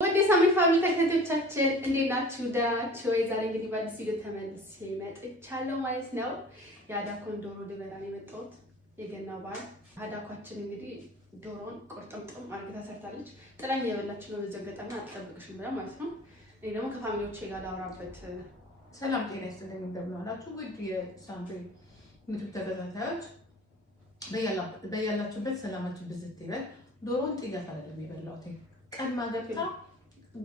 ወደ ሳምሪ ፋሚሊ ተከታታዮቻችን እንዴት ናችሁ? ደህና ናችሁ ወይ? ዛሬ እንግዲህ በአዲስ ቪዲዮ ተመልሼ መጥቻለሁ ማለት ነው። የአዳኮን ዶሮ ልበላ ነው የመጣሁት። የገና በዓል አዳኳችን እንግዲህ ዶሮን ቁርጥምጥም አድርጋ ሰርታለች። ጥላኝ የበላችሁ ነው በዘገጠና አትጠብቅሽም ብላ ማለት ነው። እኔ ደግሞ ከፋሚሊዎቼ ጋር ላወራበት ሰላም ጤና ይስጥልኝ። እንደምን ዋላችሁ? ውድ የሳምሪ ዩቲዩብ ተከታታዮች በያላችሁበት ሰላማችሁ ብዝት ይበል። ዶሮን ጥያት አይደለም የበላሁት። ቀን ማገብታ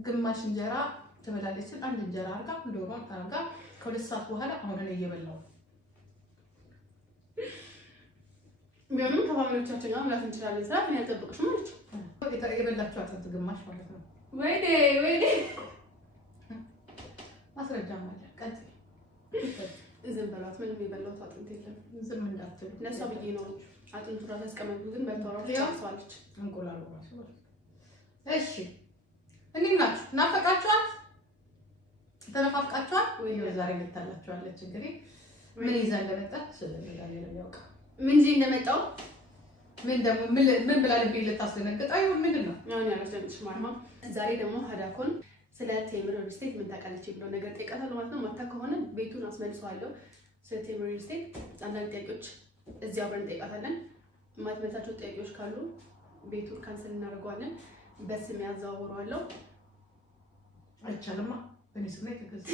ግማሽ እንጀራ ተበላለች። አንድ እንጀራ አርጋ ዶሮን አርጋ ከሁለት ሰዓት በኋላ አሁን እኔ እየበላሁ ምንም ከፋሚሊዎቻችን ጋር ማለት እንችላለን። ሰዓት ነው ያጠብቅሽ ማለት ነው። የበላችሁ አጥንት ግማሽ ማለት ነው። ወይኔ ማስረጃ ማለት ቀጥል ዝም በሏት። ምንም የበላሁት አጥንት የለም። ዝም እንዳትሉ ለሷ ብዬ ነው አጥንቱ ራሱ ያስቀመጡ ግን በልተዋራች ታስዋለች። እንቁላሉ ራሱ እሺ እንዴት ናችሁ? ናፈቃችኋት? ተነፋፍቃችኋት ወይ? ዛሬ ልታላችኋለች። እንግዲህ ምን ይዛ እንደመጣች ለዳኒ ነው ያውቃ። ምን ይዤ እንደመጣው ምን ብላ ልቤ ልታስደነግጣ ይሁን ምንድን ነው አሁን ያለሽ ማማ። ዛሬ ደግሞ አዳኮን ስለ ቴምር ሪል ስቴት ምን ታውቃለች ብለው ነገር ጠይቃታለሁ ማለት ነው። ማታ ከሆነ ቤቱን አስመልሰዋለሁ። ስለ ቴምር ሪል ስቴት አንዳንድ ጥያቄዎች እዚህ አብረን እንጠይቃታለን። የማትመልሳቸው ጥያቄዎች ካሉ ቤቱን ካንሰል እናደርገዋለን። በስም ያዘዋውረዋለሁ። አይቻልማ በእኔ ስም ላይ ተገዝቶ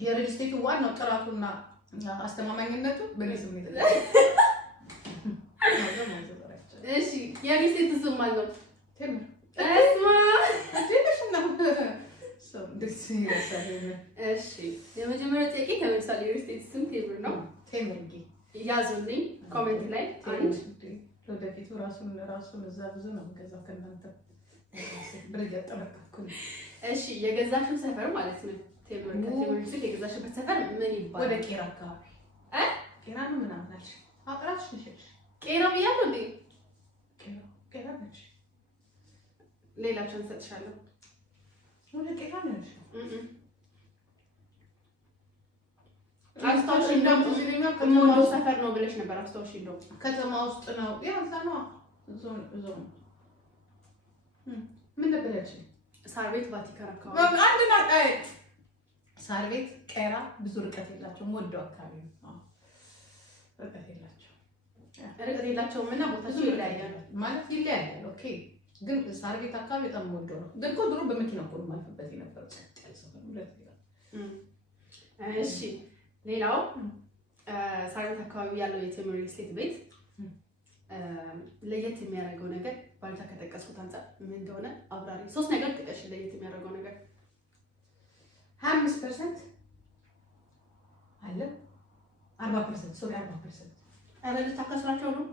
የሪል ስቴቱ ዋናው ጥራቱና አስተማማኝነቱ በእኔ ስም ላይ ተገዝቶ። እሺ የሪል ስቴት ስም ማለት ነው ቴምር። እሺ የመጀመሪያው ጥያቄ ተመልሳለሁ። የሪል ስቴት ስም ቴምር ነው። ቴምር ያዙልኝ ኮሜንት ላይ አንድ ወደፊቱ ራሱን እዛ ብዙ ነው ገዛው ከእናንተ ብር ያጠረቀኩ። እሺ የገዛሽው ሰፈር ማለት ነው ቴምር ከቴምር ሲል የገዛሽበት ሰፈር ምን ይባላል? ወደ ቄራ አካባቢ ቄራ ነው ምናምን አልሽ። አቅራሽ ነሽ ቄራ ብያለሁ እንዴ? ቄራ ነሽ። ሌላ ቻንስ ሰጥሻለሁ። ወደ ቄራ ነሽ። አስታውሽ እንደው ሰፈር ነው ብለሽ ነበር። አስታውሽ እንደው ከተማ ውስጥ ነው ያዛ ነው ዞን ምን ነበር ያልሽኝ? ሳር ቤት ቫቲካን አካባቢ አንድ ነው። ሳር ቤት ቄራ ብዙ ርቀት የላቸውም። ወደው አካባቢ ነው ርቀት የላቸውም እና ቦታቸው ይለያያል ማለት ይለያያል። ኦኬ ግን ሳር ቤት አካባቢ በጣም ወደው ነው። ግን ድሮ በመኪና እኮ ማልፈበት ነበር። እሺ ሌላው ሳር ቤት አካባቢ ያለው የቴምር ሪል ስቴት ቤት ለየት የሚያደርገው ነገር ባንታ ከጠቀስኩት አንፃር ምን እንደሆነ አብራሪ። ሶስት ነገር ጥቀሽ ለየት የሚያደርገው ነገር። 25% አለ 40% ሶሪ 40% አበል ታከስራቸው ነው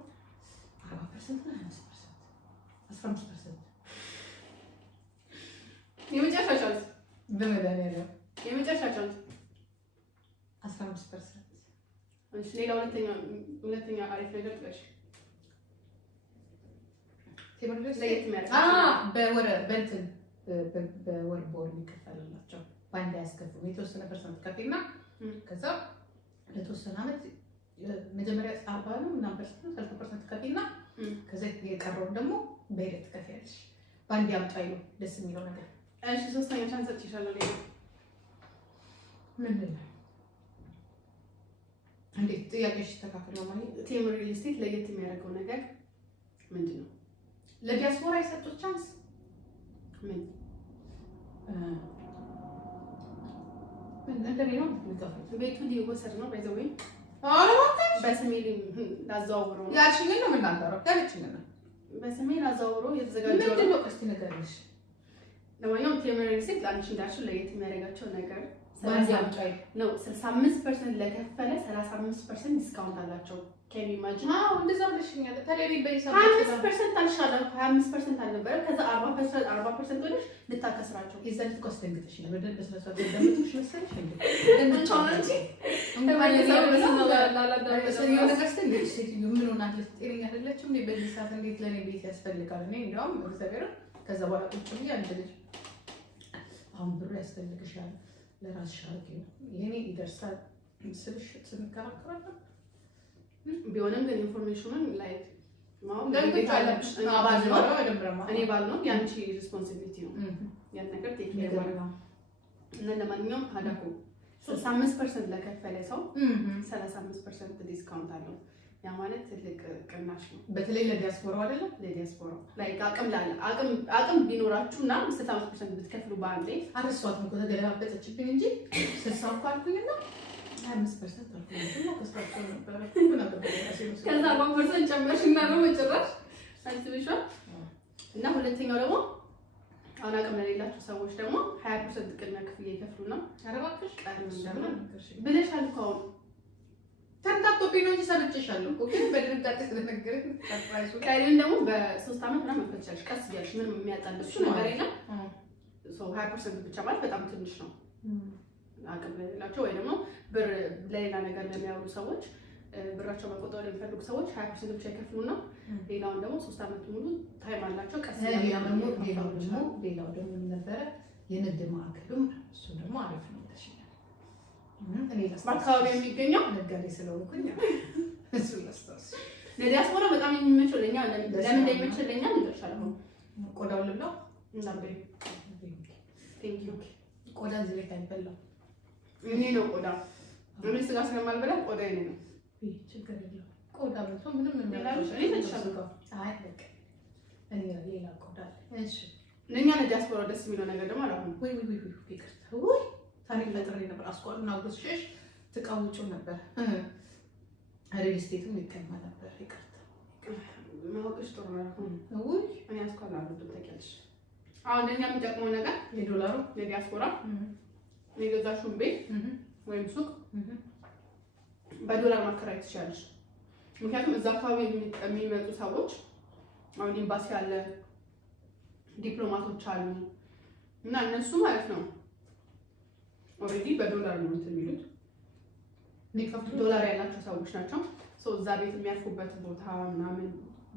40% እና 15% የመጨረሻ ቻንስ በመድኃኒዓለም የመጨረሻ ቻንስ 15%። እሺ ሌላ ሁለተኛ አሪፍ ነገር ጥቀሽ። ቴምር ለየት የሚያደርገው በወር የሚከፈልላቸው ባንድ ያስከፍሉ የተወሰነ ፐርሰንት ከፍልና ከዛ ለተወሰነ ዓመት መጀመሪያ 40 ነው ምናምን ፐርሰንት 30% ከፍልና ከዛ የቀረውን ደግሞ በሂደት ትከፍያለሽ። ባንድ ያምጣዩ ደስ የሚለው ነገር። እሺ ሶስተኛ ቻንስ ሰጥቻለሁ። ሌላ ምንድን ነው? እንዴት ጥያቄሽ ተካክሎ ማለት ቴምር ሪል ስቴት ለየት የሚያደርገው ነገር ምንድን ነው? ለዲያስፖራ የሰጡት ቻንስ ምን እንደኔ ነው የሚከፍሉት። ቤቱ ሊወሰድ ነው ባይዘው ወይ በስሜ ላዘዋውረው ነው ያልሽኝ ነው የምናገረው። ያልሽኝ ነው በስሜ ላዘዋውረው የተዘጋጀው ምንድን ነው? እስኪ ንገሪኝ። ለማንኛውም ቴምር ሪል ስቴት ለአንቺ እንዳልሽው ለየት የሚያደርጋቸው ነገር ነው 65% ለከፈለ 35% ዲስካውንት አላቸው። ከኔ ማጂን እንደዛ ብለሽኛል። ታዲያ በይሳ 25% አልሻለሁ 25% አልነበረ ከዛ 40% ወደሽ ልታከስራቸው ይዘልት ኮስተንግተሽ ነው ወደ በስለሰው እንደምትሽ መሰለሽ እንዴ እንደቻለንጂ ምን ሆናት ልትጤረኝ አይደለችም እንዴ? በዚህ ሰዓት እንዴት ለኔ ቤት ያስፈልጋል? እኔ እንደውም እግዚአብሔር ከዛ በኋላ ቁጭ ብዬ አንድ ልጅ አሁን ብሩ ያስፈልግሻል ለራስሽ አርጊ የኔ ይደርሳል ስልሽ ስንከራከራለን። ቢሆንም ግን ኢንፎርሜሽኑን ላይክ እኔ ባል ነው ያንቺ ሪስፖንሲቢሊቲ ነው ያን ነገር ቴክ ኬር ማድረግ ነው። እና ለማንኛውም አዳኮ 65% ለከፈለ ሰው 35% ዲስካውንት አለው። ያ ማለት ትልቅ ቅናሽ ነው። በተለይ ለዲያስፖራው አይደለም ለዲያስፖራው ላይክ አቅም ቢኖራችሁና 65% ብትከፍሉ በአንዴ አረሷት ነው ተገለባበጠችብኝ እንጂ 60 እንኳን አልኩኝና 25% አልኩኝ ነው ከስራቸው ነበር ከዛ 40% ጨመርሽና ነው መጨረሻ አትብሻ። እና ሁለተኛው ደግሞ አሁን አቅም ለሌላችሁ ሰዎች ደግሞ 20% ቅድመ ክፍያ ይከፍሉና አረባክሽ ብለሻል እኮ አሁን ተንታቶብኝ ነው እንጂ ሰምቼሻለሁ እኮ ግን በድንጋጤ ስለነገረኝ ሰርፕራይዝ ቀሪውን ደግሞ በ3 ዓመት ምናምን መክፈል ትችያለሽ። ቀስ እያልሽ ምንም የሚያጣልሽ ነገር የለም። 20% ብቻ ማለት በጣም ትንሽ ነው። አቅም ለሌላቸው ወይ ደግሞ ብር ለሌላ ነገር ለሚያውሉ ሰዎች ብራቸው መቆጠብ ለሚፈልጉ ሰዎች 20% ብቻ ይከፍሉና ሌላውን ደግሞ 3 ዓመት ሙሉ ታይም አላቸው። ቀስ ሌላው ደግሞ ነበረ የንግድ ማዕከሉም እሱ ደግሞ አሪፍ ነው። በአካባቢ የሚገኘው ነጋዴ ስለሆንኩኝ እሱ ያስታውስ ለዲያስፖራ በጣም የሚመቸው ለኛ ለምን እንደሚመቸው ለኛ እንደርሻለሁ። ቆዳው ልብላው እናበይ ቴንክ ዩ። ቆዳ እዚህ ላይ አይበላም። እኔ ነው ቆዳ እኔ ስጋ ስለማልበላ ቆዳ እኔ ነው። ችግር የለውም። ቆዳ በልቶ ምንም የሚያላሽ እኔ ተቻለሁ። አይ በቃ እኔ ሌላ ቆዳ እሺ። ለኛ ለዲያስፖራ ደስ የሚለው ነገር ደግሞ አላውቅም። ወይ ይቅርታ ወይ ታሪክ ፈጥሬ ነበር። አስቆልና ወስሸሽ ተቃውጮ ነበር። ሪል ስቴትም ይከማ ነበር። ይቅርታ ማውቀሽ ጥሩ ነው። ወይ እኔ አስቆላ ነው ተጠቅያለሽ። አሁን ለኛ የሚጠቅመው ነገር የዶላሩ ለዲያስፖራ የገዛሽውን ቤት ወይም ሱቅ በዶላር ማከራየት ትችያለሽ። ምክንያቱም እዛ አካባቢ የሚመጡ ሰዎች አሁን ኤምባሲ አለ፣ ዲፕሎማቶች አሉ እና እነሱ ማለት ነው ኦሬዲ በዶላር ነው የሚሉት ዶላር ያላቸው ሰዎች ናቸው። እዛ ቤት የሚያርፉበት ቦታ ምናምን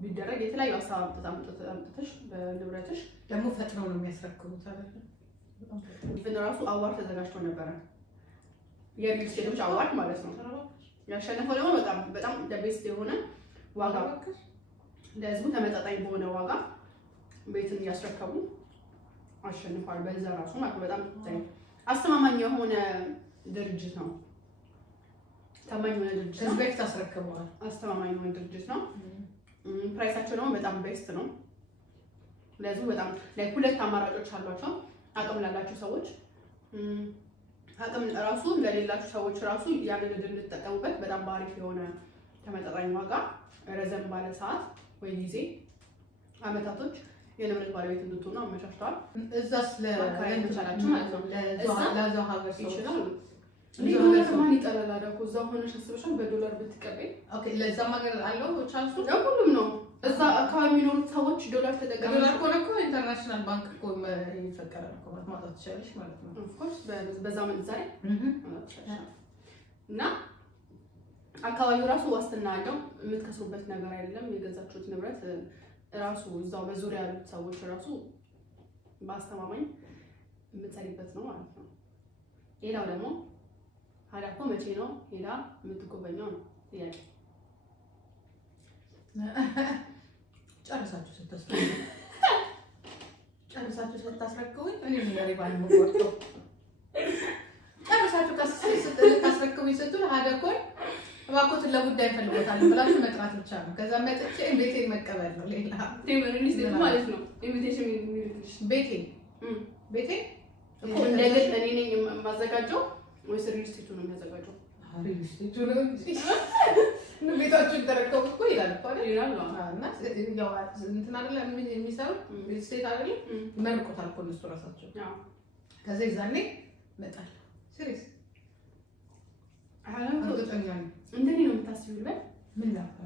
ቢደረግ የተለያዩ ሀሳብ አምጥተሽ በንብረትሽ ደግሞ ፈጥነው ነው የሚያስረክቡት አይደል? ግን ራሱ አዋርድ ተዘጋጅቶ ነበረ። የሪል ስቴቶች አዋርድ ማለት ነው። ያሸነፈው ደግሞ በጣም ቤስት የሆነ ዋጋ ለህዝቡ ተመጣጣኝ በሆነ ዋጋ ቤትን እያስረከቡ አሸንፏል። በዛ ራሱ ማለት በጣም አስተማማኝ የሆነ ድርጅት ነው። ታማኝ የሆነ ድርጅት ነው። በፊት አስረክበዋል። አስተማማኝ የሆነ ድርጅት ነው። ፕራይሳቸው ደግሞ በጣም ቤስት ነው። ለህዝቡ በጣም ላይ ሁለት አማራጮች አሏቸው። አቅም ላላቸው ሰዎች አቅም ራሱ ለሌላቸው ሰዎች ራሱ ያንን እንድንጠቀሙበት በጣም ባሪፍ የሆነ ተመጣጣኝ ዋጋ ረዘም ባለ ሰዓት ወይ ጊዜ አመታቶች የንብረት ባለቤት እንድትሆኑ አመቻችተዋል። እዛስ ለአካባቢ ተቻላችሁ ማለት ነው። ለዛው ሀገር ሰዎች ይችላሉ። ማን ይጠላል? አዳኮ እዛው ሆነሽ አስበሻል። በዶላር ብትቀበይ ኦኬ። ለዛም ሀገር አለው ቻንሱ ለሁሉም ነው። እዛ አካባቢ የሚኖሩት ሰዎች ዶላር ተጠቀሙ። ዶላር ከሆነ እኮ ኢንተርናሽናል ባንክ እኮ የሚፈቀደ ነው ማውጣት ትችላለሽ ማለት ነው። ኦፍ ኮርስ በዛ ምንዛሬ እና አካባቢው ራሱ ዋስትና አለው። የምትከስሩበት ነገር አይደለም። የገዛችሁት ንብረት ራሱ እዛው በዙሪያ ያሉት ሰዎች ራሱ በአስተማማኝ የምትሰሪበት ነው ማለት ነው። ሌላው ደግሞ አዳኮ መቼ ነው ሄዳ የምትጎበኘው ነው ጥያቄ። ጨርሳችሁ ስታስረክቡኝ እኔ ነገር ባል መቆርጦ ጨርሳችሁ ካስረክቡኝ ስትል አዳኮን እባክዎትን ለጉዳይ ፈልጎታል ብላችሁ መጥራት ብቻ ነው። ከዛ መጥቼ ቤቴን መቀበል ነው። ሌላ ቴምሪስ ማለት ነው። ኢንቪቴሽን የሚልክልሽ ቤቴን እኮ እንደገና እኔ ነኝ የማዘጋጀው ወይስ ሪል ስቴቱ ነው የሚያዘጋጀው? ሪል ስቴቱ ነው እንጂ ቤታችሁን ተረከቡ እኮ ይላል ይላል። እና ያው እንትን አይደለም የሚሰሩት ሪል ስቴት አይደለም ይመርቁታል እኮ እነሱ ራሳቸው። ከዛ ይዛኔ እመጣለሁ። ሲሪየስ እርግጠኛ ነኝ። እንደኔ ነው የምታስቢው ልበል? ምን ነበር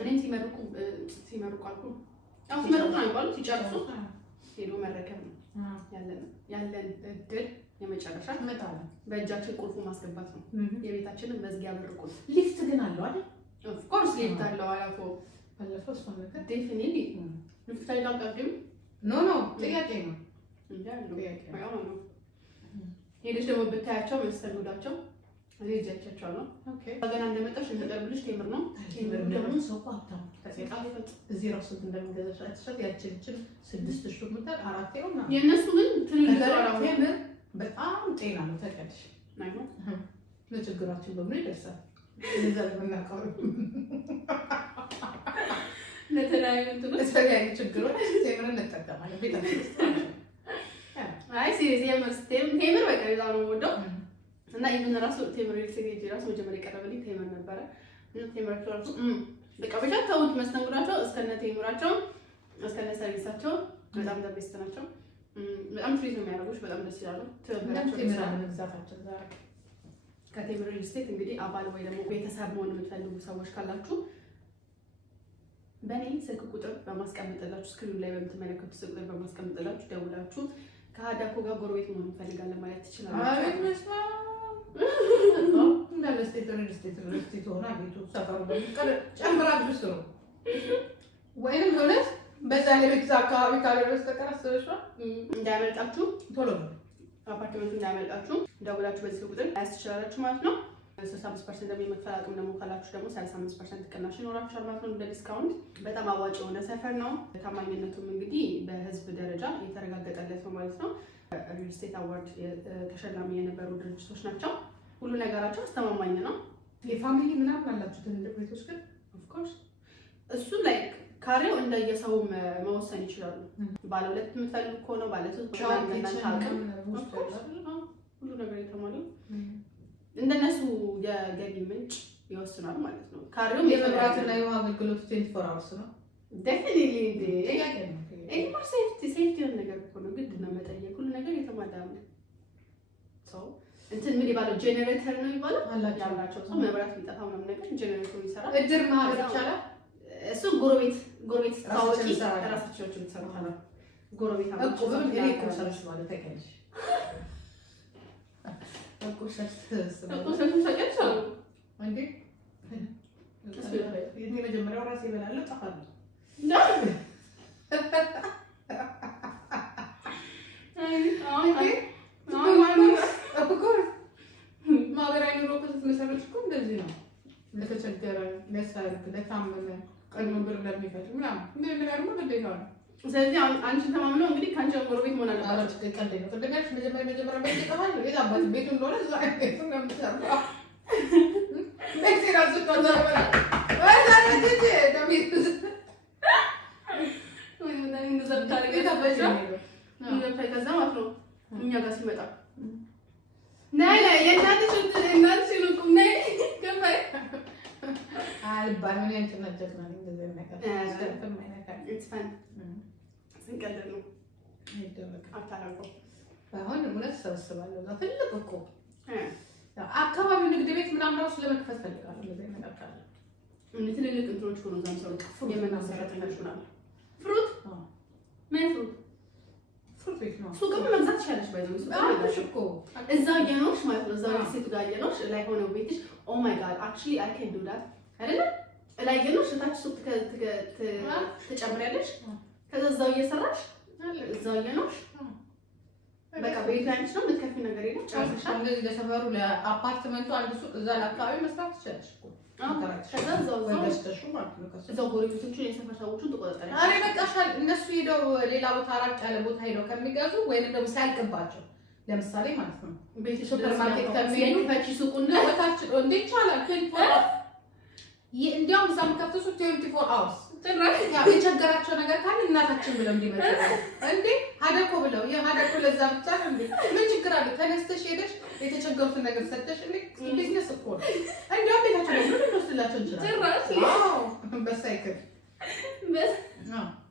እኔም ሲመርቁ አልኩ። ያው ሲመርቁ ነው የሚባሉት። ሲጨርሱ ሄዶ መረከብ ነው ያለን እድል። የመጨረሻ እመጣለሁ። በእጃችን ቁልፉ ማስገባት ነው። የቤታችንን መዝጊያ በር ቁልፍ። ሊፍት ግን አለው አይደል? ኦፍ ኮርስ ሊፍት አለው። አላፎ ባለፈው እሷ ነገር ዴፊኒትሊ ሊፍት ታይላል። ቀድም ኖ ጥያቄ ነው እንዴ? ጥያቄ ነው። ሄደሽ ደግሞ ብታያቸው መስተንግዷቸው እኔ እጃቻቸው ነው። ገና እንደመጣሽ የሚቀርብልሽ ቴምር ነው። ቴምር ደግሞ ሰው አታም ተሰጣፈጥ እዚህ ራሱ እንደምንገዛሽ አትሸጥ ያችልችን 6 ሹር ምታል 4 ነው ማለት የነሱ ግን ትንሽ ቴምር በጣም ጤና ነው ተቀድሽ ነው ለችግራችን በምን ይደርሳል ለዛ ለምናቀሩ ለተለያዩ ችግሮች ቴምር እንጠቀማለን ቤታችን አይ ሲሪየስ ቴምር በቃ በጣም ነው የምወደው እና ኢቭን ራሱ ቴምር ሪልስቴት ራሱ መጀመሪያ የቀረበልኝ ቴምር ነበረ እና ቴምራቸው ራሱ በቃ ብቻ ተውት መስተንግዷቸው እስከነ ቴምራቸው እስከነ ሰርቪሳቸው በጣም ደስ ናቸው። በጣም ፍሪዝ ነው የሚያደርጉሽ። በጣም ደስ ይላሉ። ቴምር መግዛታቸው ዛሬ ከቴምር ሪልስቴት እንግዲህ አባል ወይ ደግሞ ቤተሰብ መሆን የምትፈልጉ ሰዎች ካላችሁ በእኔ ስልክ ቁጥር በማስቀምጥላችሁ ስክሪን ላይ በምትመለከቱት ስልክ ቁጥር በማስቀምጥላችሁ ደውላችሁ ከሀዳኮ ጋር ጎረቤት መሆን እንፈልጋለን ማለት ትችላላችሁ። አቤት መስማ እንዳለ ስቴት ሆና ቤቱ ሰፈሩ በሚቀር ጨምራችሁ ስሩ። ወይንም እውነት በዛ ለቤት አካባቢ ካለ በስተቀር አስበሽዋል እንዳያመልጣችሁ ቶሎ ነው አፓርትመንቱ እንዳያመልጣችሁ ደውላችሁ በዚህ ቁጥር ያስ ትችላላችሁ ማለት ነው። 65% የመክፈል አቅም ደግሞ ካላችሁ ደግሞ 35% ቅናሽ ይኖራችኋል ማለት ነው። እንደ ዲስካውንት በጣም አዋጭ የሆነ ሰፈር ነው። ታማኝነቱም እንግዲህ በህዝብ ደረጃ የተረጋገጠለት ነው ማለት ነው። ሪል ስቴት አዋርድ ተሸላሚ የነበሩ ድርጅቶች ናቸው። ሁሉ ነገራቸው አስተማማኝ ነው። የፋሚሊ ምናምን አላችሁ ትልልቅ ቤቶች ግን ኦፍ ኮርስ እሱ ላይ ካሬው እንደየሰው መወሰን ይችላሉ። ባለ 2 የምትፈልጉ ከሆነ ባለ 3 ሁሉ ነገር የተሟላ እንደነሱ የገቢ ምንጭ ይወስናል ማለት ነው። ካሬው የመብራትና የውሃ አገልግሎት 24 hours ነው። ዴፊኒትሊ እንዴ ሴፍቲ ነገር እኮ ነው። ግድ ነው መጠየቅ። ሁሉ ነገር የተሟላ ነው። ሰው እንትን ምን ይባላል ጄኔሬተር ነው ይባላል ያላቸው ሰው መብራት ቢጠፋ ምናምን ነገር ጄኔሬተሩ ይሰራል። እድር ማህበር ይቻላል። እሱ ጎረቤት ታዋቂ ራሳቸው ይሰራሉ። ጎረቤት አቆም እኔ እኮ ሰርሽ ማለት አይከልሽ እኮ ሰርሽ እንዴ እኔ መጀመሪያው ራሴ ይበላል ጠፋለሁ ማህበራዊ ኑሮ ከተመሰረች እኮ እንደዚህ ነው። ለተቸገረ፣ ለሰርግ፣ ለታመመ ቀድሞ ብር ለሚፈልግ ምናምን ምን ያርሙ ግዴታ ነው። ስለዚህ አንቺን ተማምነው እንግዲህ ከአንቺ ጎረቤት መሆን አለባቸው። ቀልድ ነው። ቅድሚያሽ መጀመሪያ ቤት ይጠፋል። ቤት አባት ቤቱ እንደሆነ እዛ ቤቱ ነው የምትሰራው። ቤት ራሱ ተዛበራ ከዛ ማለት ነው እኛ ጋር ሲመጣ ናይ የእናትሽ እናትሽ ነው ቁም ናይ ገባይ አልባል ምን ያንተናጀት ነው እንደዚህ ነገር it's fun ስንቀልድ ነው አታረቀው አሁን ሙለት ሰብስባለሁ እዛ ትልቅ እኮ አካባቢው ንግድ ቤት ምናምን ራሱ ለመክፈት ፈልጋለሁ። እንደዚህ ነገር ካለ ትልልቅ እንትኖች ሆኖ እዛም ሰው የመናሰራተኞች ምናምን ፍሩት ምን ፍሩት ቤት ነው ሱቅም መግዛት ትችላለሽ። ባይዘው ሱቅ እኮ እዛው የኖርሽ ማለት ነው። እዛው ሴት ጋር የኖርሽ ላይ ሆነ ቤትሽ ኦ ማይ ጋድ አክቹሊ አይ ካን ዱ ዳት አይደለ ላይ የኖርሽ ታች ሱቅ ትጨምሪያለሽ። ከዛ እዛው እየሰራሽ እዛው የኖርሽ በቃ ቤቱ አንቺ ነው የምትከፊው ነገር የለም። ጨርሰሻል። እንደዚህ ለሰፈሩ ለአፓርትመንቱ አንድ ሱቅ እዛ ለአካባቢ መስራት ትችላለሽ እኮ ከዛ እዛው ጎረቤቶቹን የሰፈር ሰዎቹን ትቆጣጠሪያለሽ። አሬ በቃሻል። እነሱ ሄደው ሌላ ቦታ ራቅ ያለ ቦታ ሄደው ከሚገዙ ወይንም ደግሞ ሳያልቅባቸው ለምሳሌ ማለት ነው ቤት ሱፐርማርኬት ከሚሄዱ ፈቺ ሱቁና ወታች እንዴ ይቻላል። እንዲያውም እዛ የምከፍተው 24 hours የቸገራቸው ነገር ካለ እናታችን ብለው እንዲመጡ እንዴ ሀደኮ ብለው የሀደኮ ለዛ ብቻ ነው እንዴ ምን ችግር አለ? ተነስተሽ ሄደሽ የተቸገሩትን ነገር ሰጥተሽ እንዴ ቢዝነስ እኮ ነው። እንዲያውም ቤታቸው ነው ምን ልወስድላቸው እንችላለን። ዋው በሳይክል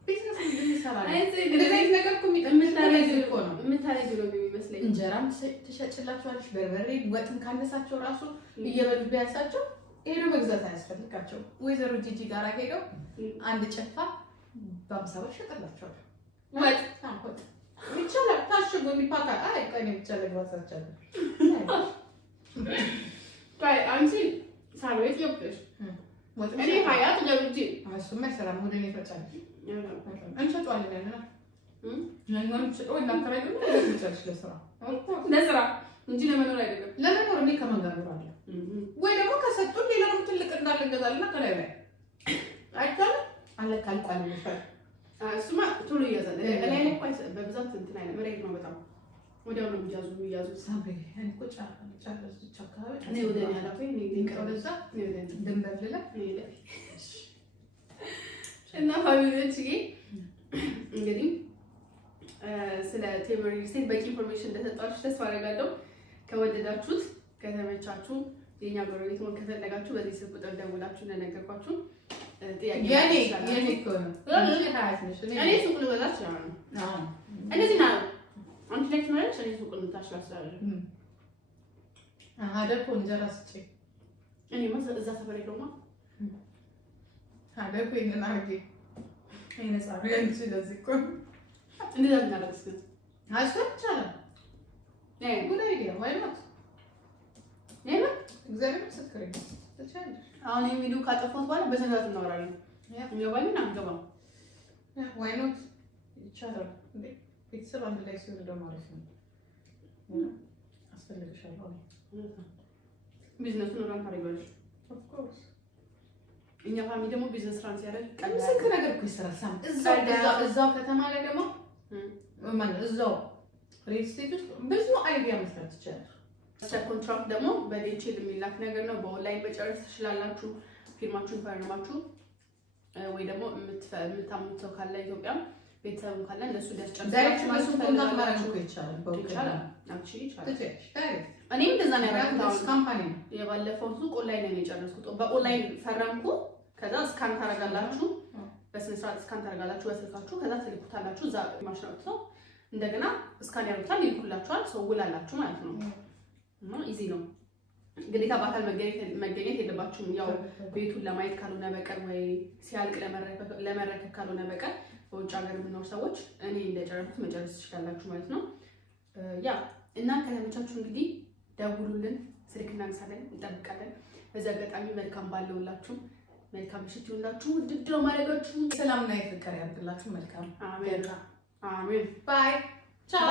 ቢዝነስ እንሰራለን። እንደዚህ ነገር እኮ የምታረጊው እኮ ነው የምታረጊው ነው የሚመስለኝ። እንጀራም ትሸጭላቸዋለሽ። በርበሬ ወጥም ካነሳቸው ራሱ እየበሉ ቢያንሳቸው ሄዶ መግዛት አያስፈልጋቸው። ወይዘሮ ጂጂ ጋር ሄደው አንድ ጨፋ በ50 ብር ሸጥላቸዋል። ወጥ ይቻላል ታሽጎ ሊፓካ አይ ቀኔ ብቻ ለግባሳቸው ታይ አንቺ ሳቤት ይወጥሽ እኔ ሀያት ለውጂ እሱማ አይሰራም። ወደ እኔ ትመጫለሽ እንሸጠዋለን ያለና ለምን ሸጠው እናከራዩ ለስራ እንጂ ለመኖር አይደለም። ለመኖር እኔ ከማን ጋር እኖራለሁ? ወይ ደግሞ ከሰጡን ሌላ ነው ትልቅ እንዳለ እንገዛልና ከላይ ላይ አይቻልም። አለቃ አልቋል ይመስላል። እሱማ ቶሎ ይያዛል። ላይ ላይ ቆይ በብዛት እንትን አይነት መሬት ነው በጣም ወዲያው ነው የሚያዙት። ሳምሪ እኔ እኮ ጫለች አካባቢ እኔ ወደ ያላፈ እኔ ወደዛ ድንበር ልለ እና ፋሚሊዎች እንግዲህ ስለ ቴምር ሪል ስቴት በቂ ኢንፎርሜሽን እንደሰጣችሁ ተስፋ አደርጋለሁ። ከወደዳችሁት ከተመቻችሁ የኛ ጎረቤት መሆን ከፈለጋችሁ በዚህ ስልክ ቁጥር ደውላችሁ እንደነገርኳችሁ ጥያቄ የኔ እኮ ነው እኔ ሱቅ ልገዛ እችላለሁ። እንደዚህ ነው አንቺ ላይ ትኖሪያለሽ፣ እኔ ሱቅ ልታሽላስላለሁ። አደኮ እንጀራ ስጪኝ እኔማ እዛ ሰፈር የለውማ አደኮ ይነናርጌ አይነጻሩ ያንቺ ለዚህ እኮ እንደዛ እናደርግስ ግን አሽከቻለሁ ጉድ አይዲያ ዋይናት እግዚአብሔር ምስክሬ ትችላለሽ። አሁን የሚሉ ካጠፋሁት በኋላ በሰንዳት እናወራለን። እንገባለን አንገባም ዋይናት ይቻላል እንዴ? ቤተሰብ አንድ ላይ ሲሆን ደግሞ አሪፍ ነው። አስፈልግሻለሁ ቢዝነሱን ራን ታደርጊዋለሽ። ኦፍ ኮርስ እኛ ፋሚሊ ደግሞ ቢዝነስ ራን ሲያደርግ ምስክ ነገር እኮ ይሰራል። ሳም እዛው ከተማ ላይ ደግሞ ማለት እዛው ሪል ስቴት ውስጥ ብዙ አይዲያ መስራት ይቻላል። ኮንትራክት ደግሞ በዲጂታል የሚላክ ነገር ነው። በኦንላይን መጨረስ ትችላላችሁ። ፊርማችሁን ፈርማችሁ ወይ ደግሞ የምታምኑት ሰው ካለ ኢትዮጵያ ቤተሰብ ካለ እንደሱ ዳይሬክት ማለት ኮንትራክት ማድረግ እኮ ይቻላል። ይቻላል አክቹሊ ይቻላል። ዳይሬክት እኔም እንደዛ ነው ያደረኩት። ካምፓኒ የባለፈው ሱቅ ኦንላይን ነው የጨረስኩት። በኦንላይን ፈረምኩ። ከዛ ስካን ታደርጋላችሁ፣ በስነ ስርዓት ስካን ታደርጋላችሁ በስልካችሁ። ከዛ ትልኩታላችሁ። እዛ ማሽን አውጥተው እንደገና ስካን ያደርጉታል፣ ይልኩላችኋል። ሰው ውላላችሁ ማለት ነው። እና ኢዚ ነው። ግዴታ በአካል መገኘት የለባችሁም። ያው ቤቱን ለማየት ካልሆነ በቀር ወይ ሲያልቅ ለመረከብ ካልሆነ በቀር በውጭ ሀገር የምኖር ሰዎች እኔ እንደጨረስኩት መጨረስ ትችላላችሁ ማለት ነው። ያ እና ከተመቻችሁ እንግዲህ ደውሉልን፣ ስልክ እናነሳለን፣ እንጠብቃለን። በዚህ አጋጣሚ መልካም ባለውላችሁ መልካም ምሽት ይሁንላችሁ። ውድድ ነው ማድረጋችሁ። ሰላምና ፍቅር ያድርግላችሁ። መልካም አሜን አሜን። ባይ ቻው።